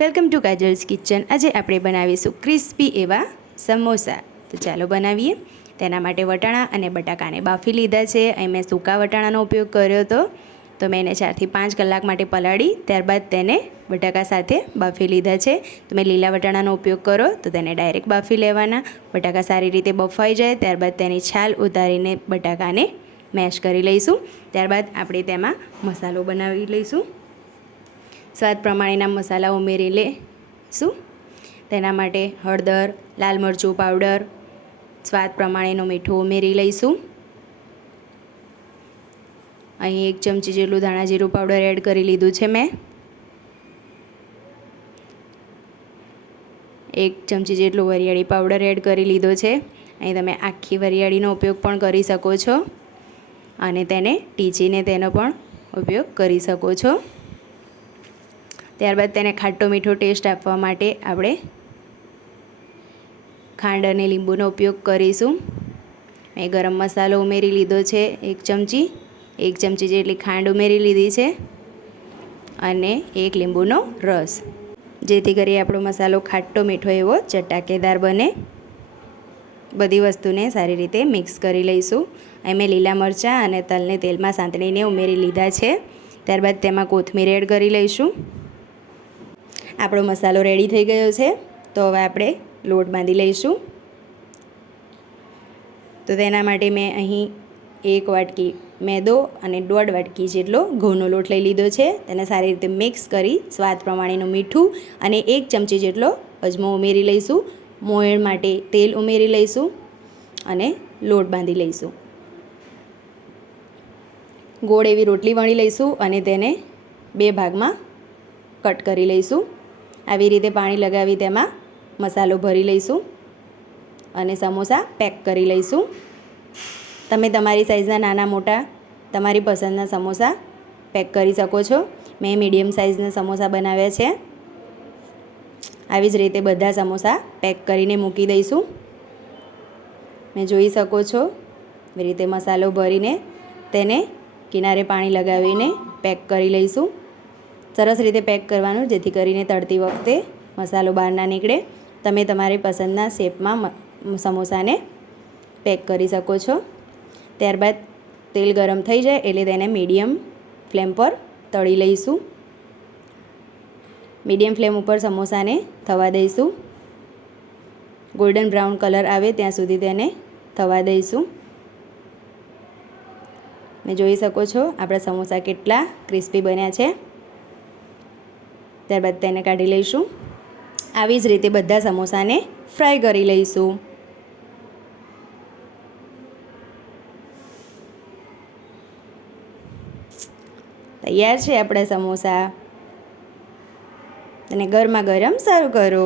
Welcome to કાજલ્સ kitchen. આજે આપણે બનાવીશું ક્રિસ્પી એવા સમોસા। તો ચાલો બનાવીએ। તેના માટે વટાણા અને બટાકાને બાફી લીધા છે। અહીં મેં સૂકા વટાણાનો ઉપયોગ કર્યો હતો, તો મેં એને 4 થી 5 કલાક માટે પલાળી ત્યારબાદ તેને બટાકા સાથે બાફી લીધા છે। તમે લીલા વટાણાનો ઉપયોગ કરો તો તેને ડાયરેક્ટ બાફી લેવાના। બટાકા સારી રીતે બફાઈ જાય ત્યારબાદ તેની છાલ ઉતારીને બટાકાને મેશ કરી લઈશું। ત્યારબાદ આપણે તેમાં મસાલો બનાવી લઈશું। સ્વાદ પ્રમાણેના મસાલા ઉમેરી લઈશું। તેના માટે હળદર, લાલ મરચું પાવડર, સ્વાદ પ્રમાણેનું મીઠું ઉમેરી લઈશું। અહીં 1 ચમચી જેટલું ધાણા જીરું પાવડર એડ કરી લીધું છે મેં। 1 ચમચી જેટલું વરિયાળી પાવડર એડ કરી લીધો છે। અહીં તમે આખી વરિયાળીનો ઉપયોગ પણ કરી શકો છો અને તેને ટીચીને તેનો પણ ઉપયોગ કરી શકો છો। ત્યારબાદ તેને ખાટો મીઠો ટેસ્ટ આપવા માટે આપણે ખાંડ અને લીંબુનો ઉપયોગ કરીશું। મેં ગરમ મસાલો ઉમેરી લીધો છે 1 ચમચી, 1 ચમચી જેટલી ખાંડ ઉમેરી લીધી છે અને 1 લીંબુનો રસ, જેથી કરી આપણો મસાલો ખાટો મીઠો એવો ચટાકેદાર બને। બધી વસ્તુને સારી રીતે મિક્સ કરી લઈશું। અહીં મેં લીલા મરચાં અને તલને તેલમાં સાંતળીને ઉમેરી લીધા છે। ત્યારબાદ તેમાં કોથમીર એડ કરી લઈશું। આપણો મસાલો રેડી થઈ ગયો છે, તો હવે આપણે લોટ બાંધી લઈશું। તો તેના માટે મેં અહીં 1 વાટકી મેદો અને 1.5 વાટકી જેટલો ઘઉંનો લોટ લઈ લીધો છે। તેને સારી રીતે મિક્સ કરી સ્વાદ પ્રમાણેનું મીઠું અને 1 ચમચી જેટલો અજમો ઉમેરી લઈશું। મોયણ માટે તેલ ઉમેરી લઈશું અને લોટ બાંધી લઈશું। ગોળ એવી રોટલી વણી લઈશું અને તેને 2 ભાગમાં કટ કરી લઈશું। આવી રીતે પાણી લગાવી તેમાં મસાલો ભરી લઈશું અને સમોસા પેક કરી લઈશું। તમે તમારી સાઇઝના નાના મોટા તમારી પસંદના સમોસા પેક કરી શકો છો। મેં મીડિયમ સાઇઝના સમોસા બનાવ્યા છે। આવી જ રીતે બધા સમોસા પેક કરીને મૂકી દઈશું। મેં જોઈ શકો છો એ રીતે મસાલો ભરીને તેને કિનારે પાણી લગાવીને પેક કરી લઈશું। સરસ રીતે પેક કરવાનું, જેથી કરીને તળતી વખતે મસાલો બહાર ના નીકળે। તમે તમારી પસંદના શેપમાં સમોસાને પેક કરી શકો છો। ત્યારબાદ તેલ ગરમ થઈ જાય એટલે તેને મીડિયમ ફ્લેમ પર તળી લઈશું। મીડિયમ ફ્લેમ ઉપર સમોસાને થવા દઈશું। ગોલ્ડન બ્રાઉન કલર આવે ત્યાં સુધી તેને થવા દઈશું। ને જોઈ શકો છો આપણા સમોસા કેટલા ક્રિસ્પી બન્યા છે। ત્યારબાદ તેને કાઢી લઈશું। આવી જ રીતે બધા સમોસાને ફ્રાય કરી લઈશું। તૈયાર છે આપણા સમોસા। અને ગરમા ગરમ સર્વ કરો।